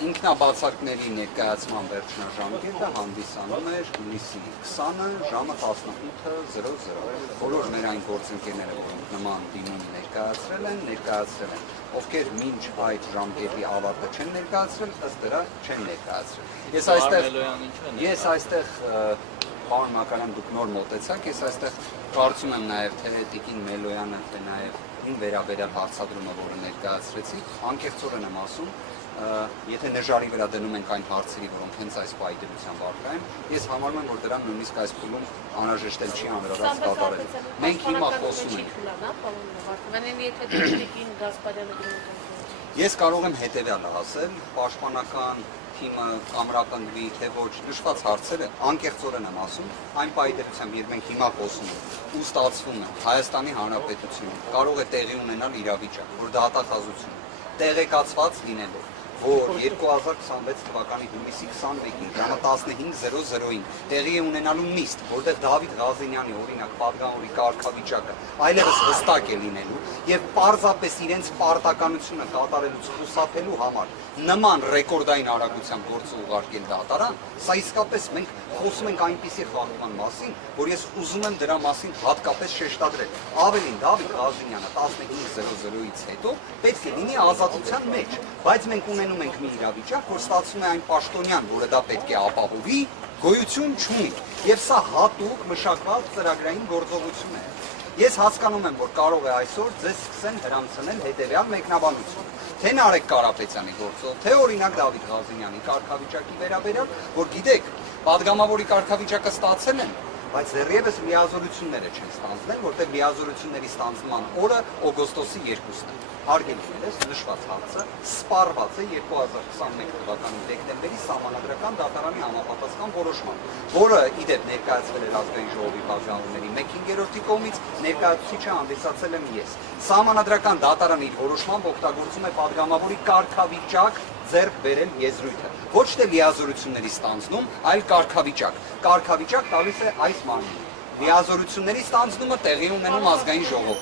Ինքնաբացարկների ներկայացման վերջնաժամկետը հանդիսանում էր հունիսի 20-ը ժամը 18:00, բոլոր մեր այն գործընկերները, որոնք նման դիմում ներկայացրել են, ովքեր մինչ այդ ժամկետի ավարտը չեն ներկայացրել, ըստ դրա չեն ներկայացրել։ Ես այստեղ պարոն Մակարյան, դուք նոր մոտեցաք, ես այստեղ կարծում եմ նաև թե Տիկին Մելոյանը, թե նաև ին վերաբերյալ հարցադրումը, որը ներկայացրեցի, անկեղծորեն եմ ասում, եթե նժարի վրա դնում ենք այն հարցերի, որոնք հենց այս պայմանությամբ առկա են, ես համարում եմ, որ դրան նույնիսկ այս փուլում անհրաժեշտ չի անհրաժեշտ կատարել։ Մենք հիմա խոսում ենք։ Ես կարող եմ հետևյալը ասել, պաշտպանական թիմը կամրապնդվի, թե ոչ, նշված հարցերը անկեղծորեն եմ ասում, այն պայմանությամբ, երբ մենք հիմա խոսում ենք ու ստացվում է Հայաստանի Հանրապետությունում կարող է տեղի ունենալ իրավիճակ, որ դատախազությունը տեղեկացված լինելով, որ 2026 թվականի հունիսի 21-ին ժամը 15:00-ին տեղի է ունենալու նիստ, որտեղ Դավիթ Ղազենյանի օրինակ պատգամավորի կարգավիճակը այլևս հստակ է լինելու եւ պարզապես իրենց պարտականությունը կատարելուց խուսափելու համար նման ռեկորդային արագությամբ գործ ուղարկել դատարան, սա իսկապես մենք խոսում ենք այնպիսի խախտման մասին, որ ես ուզում եմ դրա մասին հատկապես շեշտադրել։ Ավելին Դավիթ Ղազենյանը 15:00-ից հետո պետք է լինի ազատության մեջ, բայց մենք ունենում ենք մի իրավիճակ, որ ստացվում է այն պաշտոնյան, որը դա պետք է ապահովի, գոյություն չունի, եւ սա հատուկ մշակված ծրագրային գործողություն է։ Ես հասկանում եմ, որ կարող է այսօր ձեզ սկսեն հրամցնել հետևյալ մեկնաբանություն, թե Նարեկ Կարապետյանի գործով, թե օրինակ Դավիթ Ղազենյանի կարգավիճակի վերաբերյալ, որ գիտեք, պատգամավորի կարգավիճակը ստացել են, բայց դեռևս լիազորությունները չեն ստանձնել, որտեղ լիազորությունների ստանձնման օրը օգոստոսի 2-ն է։ Հարգելիներս նշված հարցը սպառված է 2021 թվականի դեկտեմբերի Սահմանադրական դատարանի համապատասխան որոշման, որը իդեպ ներկայացվել էր Ազգային ժողովի պատգամավորների 1/5-ի կողմից, ներկայացուցիչը հանդիսացել եմ ես։ Սահմանադրական դատարանը իր որոշմամբ օգտագործում է պատգամավորի կարգավիճակ ձեռք բերել եզրույթը։ Ոչ թե լիազորությունների ստանձնում, այլ կարգավիճակ։ Կարգավիճակ տալիս է այս մանրին։ Լիազորությունների ստանձնումը տեղի ունենում Ազգային ժողովում։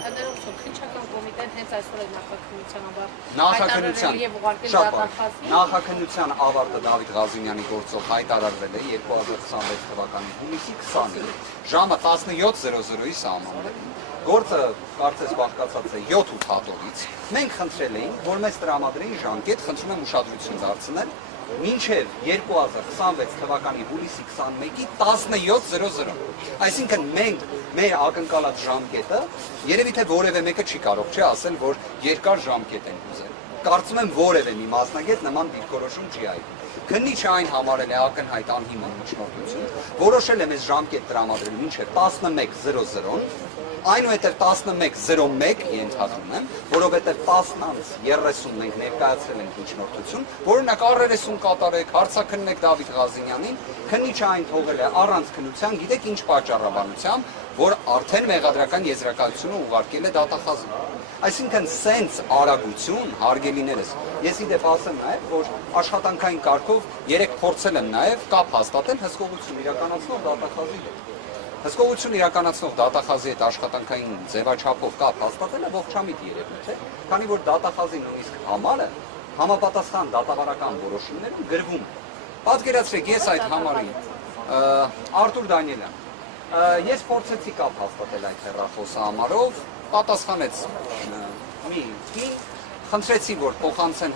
Նախաքննության ավարտը Դավիթ Ղազենյանի գործով հայտարարվել է 2026 թվականի հունիսի 20-ին ժամը 17:00-ի սահմաններում։ Գործը կարծես բաղկացած է 7 հատորից։ Մենք խնդրել էինք, որ մեզ տրամադրեին ժամկետ, խնդրում եմ ուշադրություն դարձնել, մինչև 2026 թվականի հուլիսի 21-ի 17:00։ Այսինքն մենք մեր ակնկալած ժամկետը, երևի թե որևէ մեկը չի կարող չէ ասել, որ երկար ժամկետ են ուզել։ Կարծում եմ որևէ մի մասնագետ նման դիրքորոշում չի այլ։ Քննիչը այն համարել է ակնհայտ անհիմն միջնորդություն, որոշել է մեզ ժամկետ տրամադրել մինչև 11:00-ն, այնուհետև 11:01 ենթադրում եմ, որովհետև 10:30 մենք ներկայացրել ենք միջնորդություն, որոնք առերեսում կատարեք, հարցաքննեք Դավիթ Ղազենյանին, քննիչը այն թողել է առանց քննության, գիտեք ինչ պատճառաբանությամբ, որ արդեն մեղադրական եզրակացությունը ուղարկել է դատախազին։ Այսինքն սենց արագություն, հարգելիներս, ես իդեպ ասեմ նաև, որ աշխատանքային կարգով երեք փորձել եմ նաև կապ հաստատել հսկողություն իրականացնող դատախազի հետ։ Հսկողություն իրականացնող դատախազի հետ աշխատանքային ձևաչափով կապ հաստատելը ողջամիտ երևույթ է, քանի որ դատախազի նույնիսկ համարը համապատասխան դատավարական որոշումներում գրվում է։ Պատկերացրեք, ես այդ համարին Արտուր Դանիելյան, ես փորձեցի կապ հաստատել այդ հեռախոսը համարով, պատասխանեց մի կին, խնդրեցի, որ փոխանցեն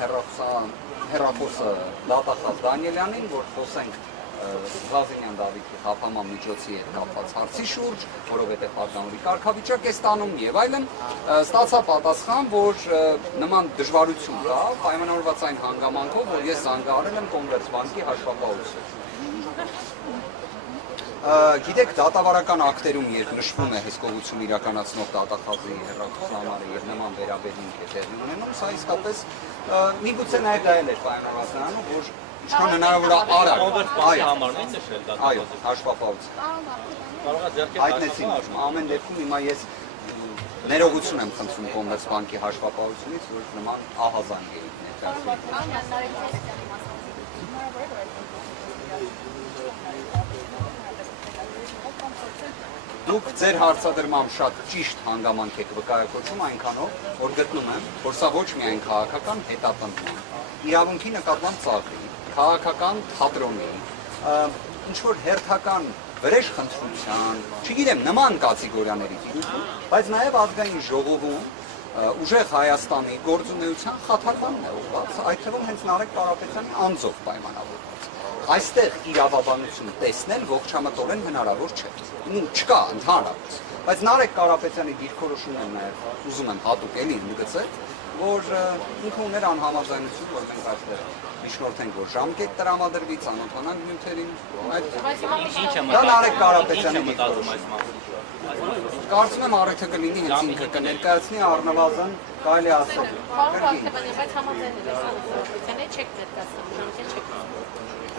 հեռախոսը դատախազ Դանիելյանին, որ խոսենք Ղազենյան Դավիթի խափանման միջոցի հետ կապված հարցի շուրջ, որովհետև պատգամավորի կարգավիճակ է ստանում եւ այլն, ստացա պատասխան, որ նման դժվարություն կա, պայմանավորված այն հանգամանքով, որ ես զանգահարել եմ Կոմերցբանկի հաշվապահություն։ Գիտեք, դատավարական ակտերում, երբ նշվում է հսկողություն իրականացնող դատախազի հեռախոսահամարը եւ նման վերաբերմունք է տեղի ունենում, սա իսկապես միգուցե նաեւ դա էլ է պայմանավորված նրանով, որ ինչքան հնարավոր է արագ, այո, հաշվապահություն։ Հայտնեցին, ամեն դեպքում հիմա ես ներողություն եմ խնդրում Կոմերցբանկի հաշվապահությունից, որ նման ահազանգ է ներկայացնում։ Դուք ձեր հարցադրմամբ շատ ճիշտ հանգամանք եք վկայակոչում այնքանով, որ գտնում եմ, որ սա ոչ միայն քաղաքական հետապնդում, իրավունքի նկատմամբ ծաղրի, քաղաքական թատրոնի, ինչ-որ հերթական վրեժ խնդրության, չգիտեմ, նման կատեգորիաների տիրույթում, բայց նաև ազգային ժողովում ուժեղ Հայաստանի գործունեության խաթարմանն է ուղղված, այդ թվում հենց Նարեկ Կարապետյանի անձով պայմանավորված։ Այստեղ իրավաբանություն տեսնել ողջամտորեն հնարավոր չէ։ Չկա ընդհանրապես։ Բայց Նարեկ Կարապետյանի դիրքորոշումն նաև ուզում եմ հատուկ էլի ընդգծել, որ ինքը ուներ անհամաձայնություն, որ մենք այստեղ միջնորդենք, որ ժամկետ տրամադրվի, ծանոթանանք նյութերին։ Դա Նարեկ Կարապետյանի դիրքորոշումն է։ Կարծում եմ առիթը կլինի հենց ինքը կներկայացնի առնվազն կարելի ասել։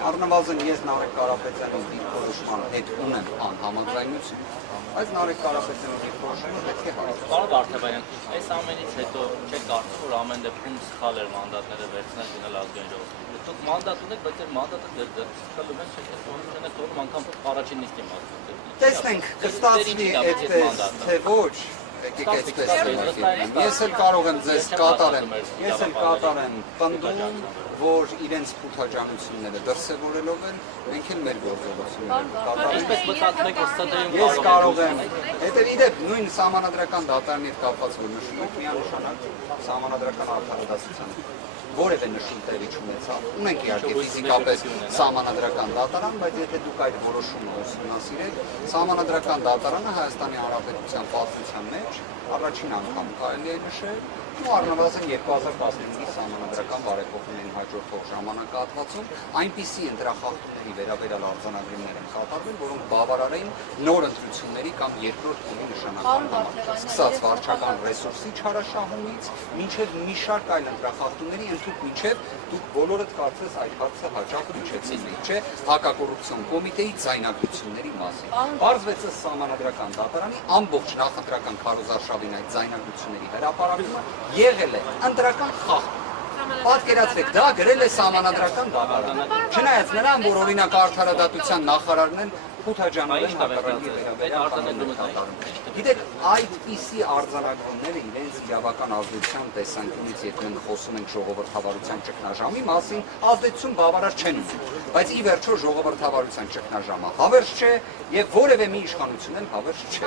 Առնվազն ես Նարեկ Կարապետյանի դիրքորոշման հետ ունեմ անհամաձայնություն, բայց Նարեկ Կարապետյանի դիրքորոշումը պետք է հարցնել։ Պարոն Վարդապետյան, այս ամենից հետո չեք կարծում, որ ամեն դեպքում սխալ էր մանդատները վերցնել գնալ ազգային ժողովին։ Դուք մանդատ ունեք, բայց այդ մանդատը ձգտելու եք չեք թողնում անգամ առաջին նիստի մասը։ Տեսնենք, կստացվի այդպես, թե ոչ, եկեք այդպես ներկայացնեմ։ Ես էլ կարող եմ ձեզ կատարեմ պնդում, որ իրենց փութաջանությունները դրսևորելով են, մենք էլ մեր գործողությունները կատարենք։ Ես կարող եմ, հետևիդեպ նույն սահմանադրական դատարանի հետ կապված որ նշում եք միանշանակ սահմանադրական արդարադատության որևէ նշում տեղի չունեցավ։ Ունենք իհարկե ֆիզիկապես սահմանադրական դատարան, բայց եթե դուք այդ որոշումը ուսումնասիրեք, սահմանադրական դատարանը Հայաստանի Հանրապետության պատմության մեջ առաջին անգամ կարելի է նշել, ու առնվազն 2015-ի սահմանադրական բարեփոխումներին հաջորդող ժամանակահատվածում այնպիսի ընտրախախտումների վերաբերյալ արձանագրումներ են կատարվել, որոնք բավարար էին նոր ընտրությունների կամ երկրորդ փուլի նշանակման համար։ Սկսած վարչական ռեսուրսի չարաշահումից, մինչև մի շարք այլ ընտրախախտումների ընդհանուր մինչև դուք բոլորդ կարծես այդ հարցը հաճախ հիշեցիք, չէ՞, հակակոռուպցիոն կոմիտեի ձայնագրությունների մասին։ Պարզվեց սահմանադրական դատարանի ամբողջ նախընտրական քարոզարշավին այդ ձայնագրությունների հրապարակումը եղել է ընտրական խախտ։ Պատկերացրեք, դա գրել է սահմանադրական դատարանը։ Չնայած նրան, որ օրինակ արդարադատության նախարարն են փութաջանորեն հակառակի վերաբերյալ կանոններ կատարում։ Գիտեք, այդպիսի արձանագրումները իրենց իրավական ազդեցության տեսանկյունից, եթե մենք խոսում ենք ժողովրդավարության ճգնաժամի մասին, ազդեցություն բավարար չեն ունենում։ Բայց ի վերջո ժողովրդավարության ճգնաժամը հավերժ չէ եւ որևէ մի իշխանություն էլ հավերժ չէ։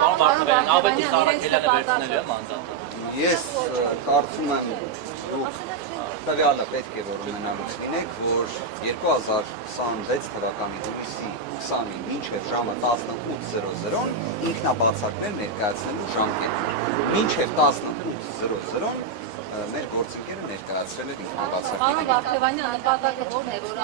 Ես կարծում եմ դուք տվյալը պետք է որ ունենալուց լինեք, որ 2026 թվականի հուլիսի 20-ին մինչև ժամը 18:00-ն ինքնաբացակներ ներկայացնելու ժամկետ։ Մինչև 18:00-ն մեր գործընկերը ներկայացրել էր ինքնաբացակները։ Պարոն Վարդապետյան, նպատակը ո՞րն է, որ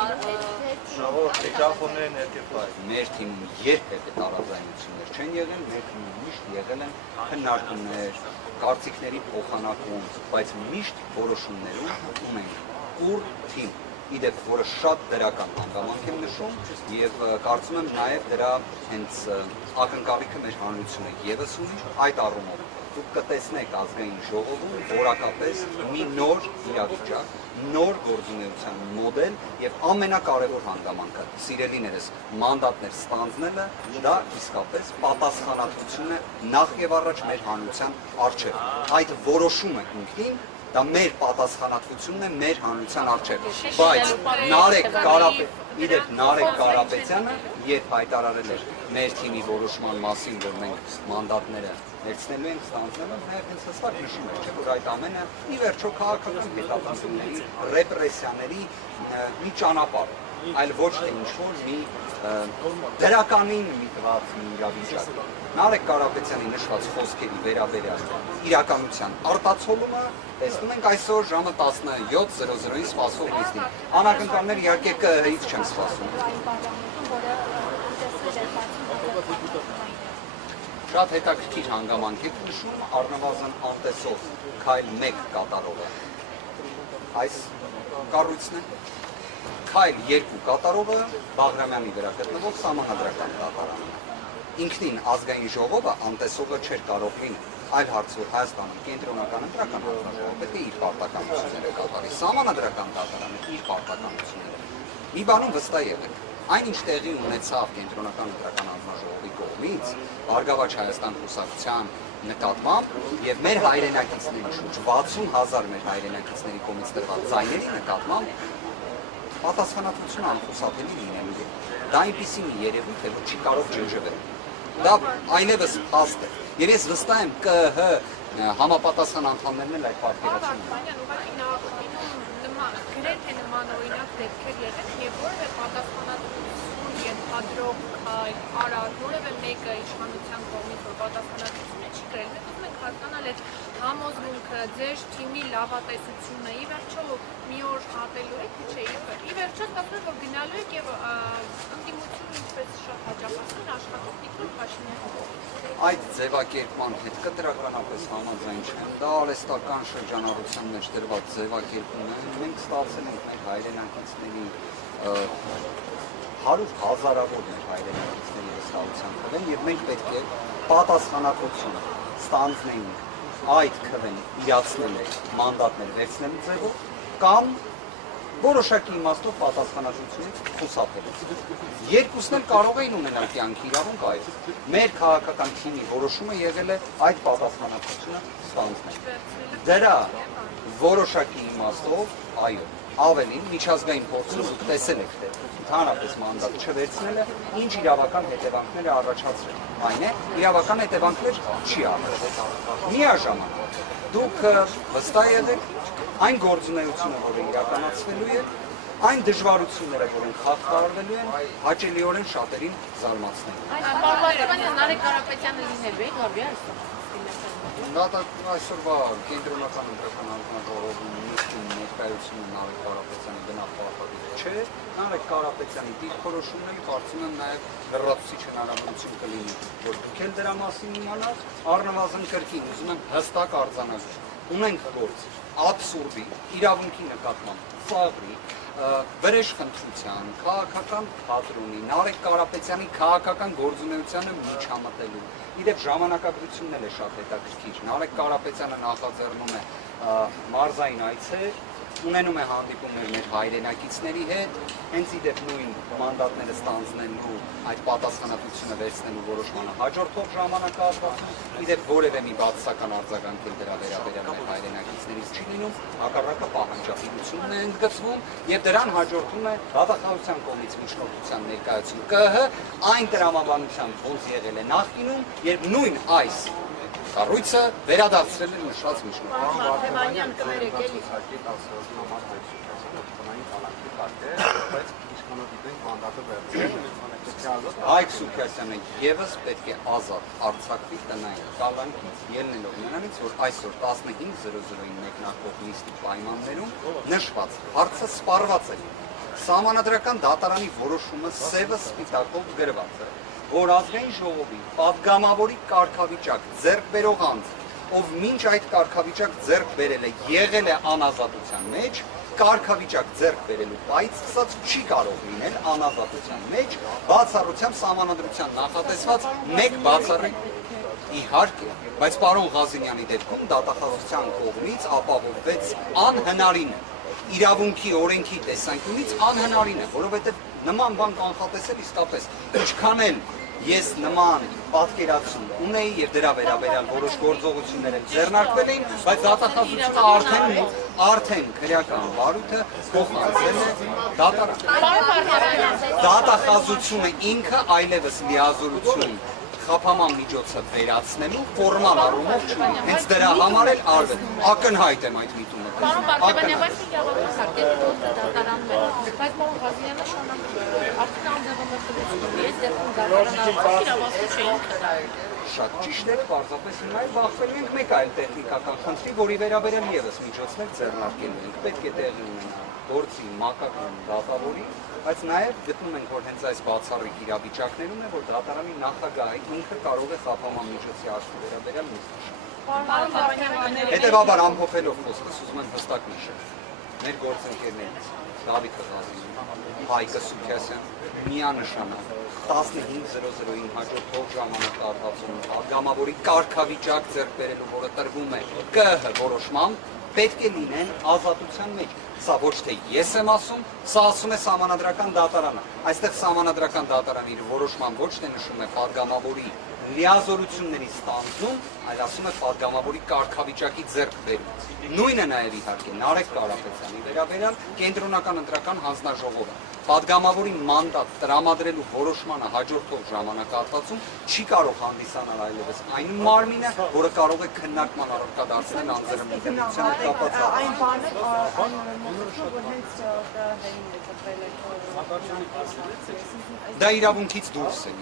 Շահով միկրոֆոնները ներքև բայ։ Մեր թիմում երբեք տարաձայնություններ չեն եղել, մեր թիմում միշտ եղել են քննարկումներ, կարծիքների փոխանակում, բայց միշտ որոշումներում ունենք ուր թիմ, իդեպ որը շատ դրական հանգամանք եմ նշում եւ կարծում եմ նաեւ դրա հենց ակնկալիքը մեր հանրությունը եւս ունի այդ առումով։ Դուք կտեսնեք ազգային ժողովում որակապես մի նոր իրավիճակ, նոր գործունեության մոդել եւ ամենակարևոր հանգամանքը սիրելիներս մանդատներ ստանձնելը դա իսկապես պատասխանատվություն է նախ եւ առաջ մեր հանրության առջև։ Այդ որոշումը ինքնին դա մեր պատասխանատվությունն է մեր հանրության առջև։ Բայց Նարեկ Կարապետյանը երբ հայտարարել էր մեր թիմի որոշման մասին, որ մենք մանդատները ներցնելու ենք ստանձնելու, նաև հենց հստակ նշում է, որ այդ ամենը ի վերջո քաղաքական հետապնդումների, ռեպրեսիաների մի ճանապարհ, այլ ոչ թե ինչ-որ մի դրականին միտված մի իրավիճակ։ Նարեկ Կարապետյանի նշված խոսքերի վերաբերյալ իրականության արտացոլումը տեսնում ենք այսօր ժամը 17:00-ին սպասվող նիստին։ Անակնկալներ իհարկե ԿՀ-ից չեմ սպասում։ Շատ հետաքրքիր հանգամանք եք նշում, առնվազն անտեսով քայլ 1 կատարողը այս կառույցն է, քայլ 2 կատարողը Բաղրամյանի վրա գտնվող սահմանադրական դատարանն է։ Ինքնին ազգային ժողովը անտեսողը չէր կարող լինել, այլ հարց որ Հայաստանում կենտրոնական ընտրական հանձնաժողովը պետք է իր պարտականությունները կատարի, սահմանադրական դատարանը իր պարտականությունները։ Մի բանում վստահ եղեք, այնինչ տեղի ունեցավ կենտրոնական ընտրական հանձնաժողովի կողմից Բարգավաճ Հայաստան կուսակցության նկատմամբ եւ մեր հայրենակիցների շուրջ 60,000 մեր հայրենակիցների կողմից տրված ձայների նկատմամբ պատասխանատվությունը անխուսափելի լինելու է։ Դա այնպիսի մի երևույթ է, որ չի կարող ջնջվել։ Դա այնևս փաստ է։ Եվ ես վստահ եմ ԿՀ համապատասխան անդամներն էլ այդ պատկերացումն գրեթե նմանօրինակ դեպքեր եղել եւ որևէ պատասխանատվություն ենթադրող քայլ արար որևէ մեկը իշխանության կողմից որ պատասխանատվությունը չի կրել։ Մենք ուզում ենք հասկանալ այդ համոզմունքը, ձեր թիմի լավատեսությունը, ի վերջո մի օր հատելու եք, թե չէ, ի վերջո ստացվում է որ գնալու եք եւ ընդդիմությունը ինչպես շատ հաճախ ասում աշխատողնիկն Փաշինյանը։ Այդ ձևակերպման հետ կտրականապես համաձայն չեմ, դա արհեստական շրջանառության մեջ դրված ձևակերպում է, մենք ստացել ենք մեր հայրենակիցների 100,000-ավոր մեր հայրենակիցների վստահության քվեն եւ մենք պետք է պատասխանատվություն ստանձնենք այդ քվեն իրացնել մանդատներ վերցնելու ձևով կամ որոշակի իմաստով պատասխանատվությունից խուսափելուց։ Երկուսն էլ կարող էին ունենալ կյանքի իրավունք այլ։ Մեր քաղաքական թիմի որոշումը եղել է այդ պատասխանատվությունը ստանձնել։ Դրա որոշակի իմաստով, այո, ավելին միջազգային փորձում դուք տեսել եք, թե ընդհանրապես մանդատ չվերցնելը ինչ իրավական հետևանքներ է առաջացրել։ Այն է, իրավական հետևանքներ չի առաջացել։ Միաժամանակ դուք վստահ եղեք այն գործունեությունը, որը իրականացվելու է, այն դժվարությունները, որոնք խախտվելու են, հաճելիորեն շատերին զարմացնելու։ Նարեկ Կարապետյանը լինելու է գարվի այսօր։ Դա այսօրվա կենտրոնական ընտրական հանձնաժողովի նիստին ներկայությունը Նարեկ Կարապետյանի բնապահպանիչ չէ, Նարեկ Կարապետյանի դիրքորոշումն էլ կարծում եմ նաև լրացուցիչ հնարավորություն կլինի, որ դուք էլ դրա մասին իմանաք, առնվազն կրկին ուզում եմ հստակ արձանագրել։ Ունենք գործ աբսուրդի, իրավունքի նկատմամբ ֆավրի, վրեժխնդրության, քաղաքական թատրոնի, Նարեկ Կարապետյանի քաղաքական գործունեությանը միջամտելու։ Իդեպ ժամանակագրությունն էլ է շատ հետաքրքիր։ Նարեկ Կարապետյանը նախաձեռնում է մարզային այցեր, ունենում է հանդիպումներ մեր հայրենակիցների հետ, հենց իդեպ նույն մանդատները ստանձնելու, այդ պատասխանատվությունը վերցնելու որոշմանը հաջորդող ժամանակահատվածում, իդեպ որևէ մի բացասական արձագանք դրա վերաբերյալ մեր հայրենակիցներից չի լինում, հակառակը պահանջատիրությունն է ընդգծվում եւ դրան հաջորդում է դատախազության կողմից միջնորդության ներկայացում ԿՀ այն տրամաբանությամբ, ոնց եղել է նախկինում, երբ նույն այս կառույցը վերադարձրել է նշված Հայկ Սուքիասյանը ևս պետք է ազատ արձակվի տնային կալանքից ելնելով նրանից, որ այսօր 15:00-ին մեկնարկող նիստի պայմաններում նշված հարցը սպառված է։ Սահմանադրական դատարանի որոշումը սևը սպիտակով գրված է, որ ազգային ժողովի պատգամավորի կարգավիճակ ձեռք բերող անձ, ով մինչ այդ կարգավիճակ ձեռք բերել է, եղել է անազատության մեջ, կարգավիճակ ձեռք բերելու պայից սկսած չի կարող լինել անազատության մեջ, բացառությամբ սահմանադրության նախատեսված մեկ բացառիկ իհարկե, բայց պարոն Ղազինյանի դեպքում դատախազության կողմից ապահովվեց անհնարինը, իրավունքի օրենքի տեսանկյունից անհնարին է, որովհետև նման բան կանխատեսել իսկապես ինչքան էլ ես նման պատկերացում ունեի եւ դրա վերաբերյալ որոշ գործողություններ են ձեռնարկվել էին, բայց դատախազությունը արդեն քրեական վարույթը փոխանցել է դատարան։ Դատախազությունը ինքը այլևս լիազորություն խափաման միջոցը վերացնելու ֆորմալ առումով չունի։ Հենց դրա համար էլ արվել ակնհայտ եմ այդ միտումը։ Պարոն Պարգևյանը, բայց իրավապաշտպան դատարանն է, բայց պարոն Ղազարյանը շարունակում արդեն անձնավորություն ունի, այս դեպքում դատարանավորված իրավասու չէին կրել։ Շատ ճիշտ է, պարզապես հիմա էլ բախվելու ենք մեկ այլ տեխնիկական խնդրի, որի վերաբերյալ ևս միջոցներ ձեռնարկելու ենք։ Պետք է տեղի ունենա գործի մակական դատավորի, բայց նաև գտնում ենք, որ հենց այս բացառիկ իրավիճակներում է, որ դատարանի նախագահը ինքը կարող է խափաման միջոցի հարցի վերաբերյալ նշել։ Հետևաբար ամփոփելով խոսքս ուզում եմ հստակ նշել։ Մեր գործընկերներից Դավիթ Ղազարյան, Հայկ Սուքիասյան միանշանակ 15:00-ին հաջորդող ժամանակահատվածում պատգամավորի կարգավիճակ ձեռք բերելու, որը տրվում է ԿՀ որոշմամբ, պետք է լինեն ազատության մեջ։ Սա ոչ թե ես եմ ասում, սա ասում է Սահմանադրական դատարանը։ Այստեղ Սահմանադրական դատարանը իր որոշման ոչ թե նշում է падգամավորի լիազորությունների ստանձնում, այլ ասում է падգամավորի կարգավիճակի ձեռքբերում։ Նույնը նաև իհարկե Նարեկ Կարապետյանի վերաբերյալ կենտրոնական ընտրական հանձնաժողովը падգամավորի մանդատ տրամադրելու որոշմանը հաջորդող ժամանակահատվածում չի կարող հանդիսանալ այլևս այն մարմինը, որը կարող է քննարկման առարկա դարձնել անձրևի դեպության կապված։ Այն բանը, որ հենց դա հին է տվել է։ Դա իրավունքից դուրս է։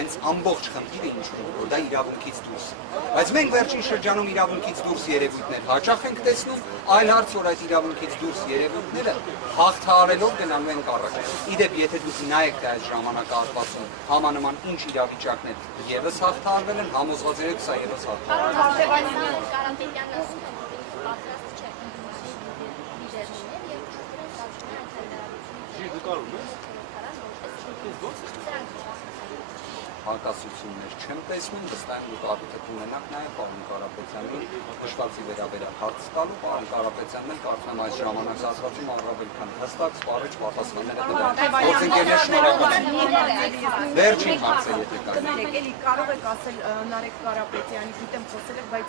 Հենց ամբողջ խնդիրը ինչ-որ որ դա իրավունքից դուրս է։ Բայց մենք վերջին շրջանում իրավունքից դուրս երևույթներ հաճախ ենք տեսնում, այլ հարց որ այդ իրավունքից դուրս երևույթները հաղթահարելով գնալու են առաջ։ Իդեպ, եթե դուք նայեք այդ ժամանակահատվածում համանման ինչ իրավիճակներ եւս հաղթահարվել են, համոզված եք սա եւս հակասություններ չեմ տեսնում, վստահ եմ դուք արդյոք ունենաք նաև պարոն Կարապետյանի հաշվարկի վերաբերյալ հարց տալու, պարոն Կարապետյանն էլ կարծում այս ժամանակահատվածում առավել քան հստակ սպառիչ պատասխաններ է տվել։ Գործընկերներ շնորհակալ եմ։ Վերջին հարցը եթե կա։ Էլի կարող եք ասել Նարեկ Կարապետյանի, գիտեմ խոսել եք, բայց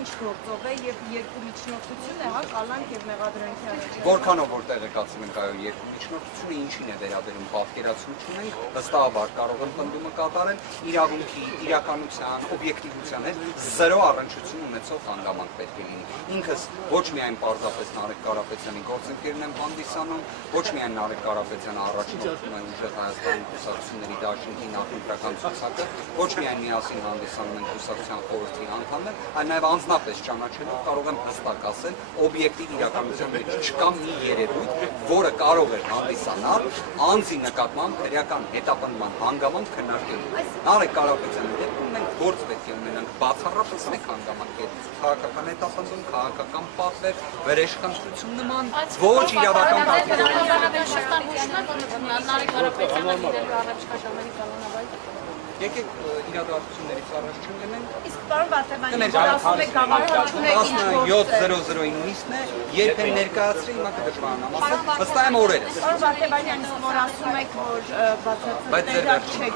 ինչ գործով է եւ երկու միջնորդություն է, հա, կալանք եւ մեղադրանքի առաջ։ Որքանով որ տեղեկացում ենք այո երկու միջնորդությունը ինչին է վերաբերում պատկերացություն ենք, վստահաբար կարող են պնդումը կատարել իրավունքի, իրականության, օբյեկտիվության հետ զրո առնչություն ունեցող հանգամանք պետք է լինի։ Ինքս ոչ միայն պարզապես Նարեկ Կարապետյանի գործընկերն եմ հանդիսանում, ոչ միայն Նարեկ Կարապետյանը առաջնորդում է ուժեղ Հայաստանի կուսակցությունների դաշինքի նախընտրական ցուցակը, ոչ միայն միասին հանդիսանում են կուսակցության խորհրդի անդամներ, այլ նաև անձնապես ճանաչելով կարող եմ հստակ ասել, օբյեկտիվ իրականության մեջ չկա մի երևույթ, որը կարող է հանդիսանալ անձի նկատմամբ քրեական հետապնդման հանգամանք քննարկելու։ Նարեկ Կարապետյանի դեպքում մենք գործ պետք է ունենանք բացառապես մեկ հանգամանք է քաղաքական հետապնդում, քաղաքական պատվեր, վրեժխնդրություն նման ոչ իրավական Նարեկ Կարապետյանը լինելու առաջկա ժամերի կանոնավայր։ Եկեք իրադարձություններից առաջ չընկնենք։ Իսկ պարոն Վարդանյանի, որ ասում եք գաղափարություն է ինչ գործ է։ 17:00-ին նույնիսն է, երբ են ներկայացրել, հիմա կդժվարանամ ասել, վստահ եմ օրերս։ Պարոն Վարդանյանի, որ ասում եք, որ բացատրել չեք,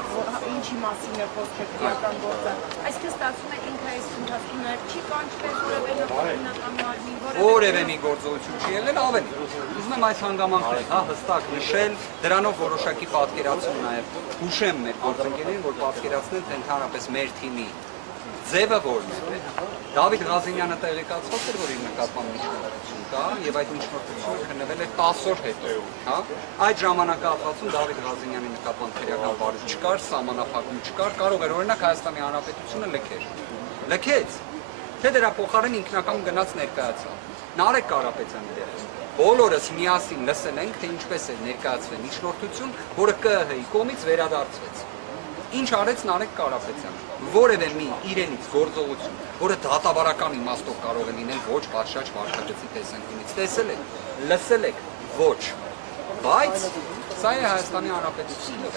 ինչի մասին է խոսքը քրեական գործը։ Այսինքն ստացվում է ինքը այս ընթացքում նաև չի կանչվել որևէ նախնական մարմին, որևէ մի գործողություն չի եղել, ավելի։ Ուզում եմ այս հանգամանքները, հա, հստակ նշել, դրանով որոշակի պատկերացում նաև հուշեմ մեր գործընկերներին, որ պատկերացնել թե ընդհանրապես մեր թիմի ձևը որն է։ Դավիթ Ղազենյանը տեղեկացված էր, որ իր նկատմամբ միջնորդություն կա, եւ այդ միջնորդությունը քննվել է 10 օր հետո, հա։ Այդ ժամանակահատվածում Դավիթ Ղազենյանի նկատմամբ քրեական վարույթ չկար, սահմանափակում չկար, կարող էր օրինակ Հայաստանի Հանրապետությունը լքեր։ Լքեց։ Թե դրա փոխարեն ինքնական գնաց ներկայացավ։ Նարեկ Կարապետյանի դեպքում բոլորս միասին լսել ենք, թե ինչպես է ներկայացվել միջնորդություն, որը ԿԸՀ-ի կողմից վերադարձվեց։ Ինչ արեց Նարեկ Կարապետյանը։ Որևէ մի իրենից գործողություն, որը դատավարական իմաստով կարող է լինել ոչ պատշաճ վարչագծի տեսանկյունից, տեսել եք, լսել եք, ոչ։ Բայց սա է Հայաստանի Հանրապետությունը։